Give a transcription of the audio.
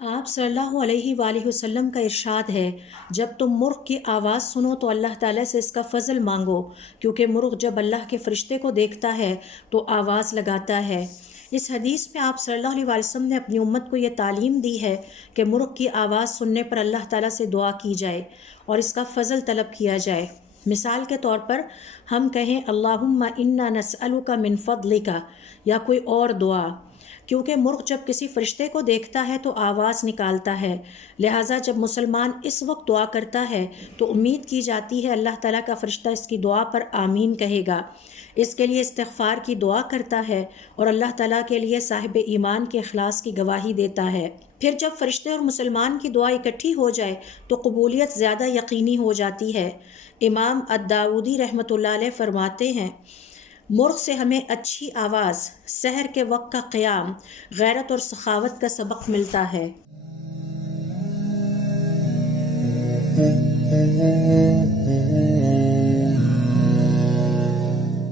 آپ صلی اللہ علیہ وآلہ وسلم کا ارشاد ہے، جب تم مرغ کی آواز سنو تو اللہ تعالیٰ سے اس کا فضل مانگو، کیونکہ مرغ جب اللہ کے فرشتے کو دیکھتا ہے تو آواز لگاتا ہے۔ اس حدیث میں آپ صلی اللہ علیہ وسلم نے اپنی امت کو یہ تعلیم دی ہے کہ مرغ کی آواز سننے پر اللہ تعالیٰ سے دعا کی جائے اور اس کا فضل طلب کیا جائے۔ مثال کے طور پر ہم کہیں اللہم انا نسألک من فضلک یا کوئی اور دعا، کیونکہ مرغ جب کسی فرشتے کو دیکھتا ہے تو آواز نکالتا ہے، لہٰذا جب مسلمان اس وقت دعا کرتا ہے تو امید کی جاتی ہے اللہ تعالیٰ کا فرشتہ اس کی دعا پر آمین کہے گا، اس کے لیے استغفار کی دعا کرتا ہے اور اللہ تعالیٰ کے لیے صاحب ایمان کے اخلاص کی گواہی دیتا ہے۔ پھر جب فرشتے اور مسلمان کی دعا اکٹھی ہو جائے تو قبولیت زیادہ یقینی ہو جاتی ہے۔ امام الداودی رحمۃ اللہ علیہ فرماتے ہیں، مرغ سے ہمیں اچھی آواز، سحر کے وقت کا قیام، غیرت اور سخاوت کا سبق ملتا ہے۔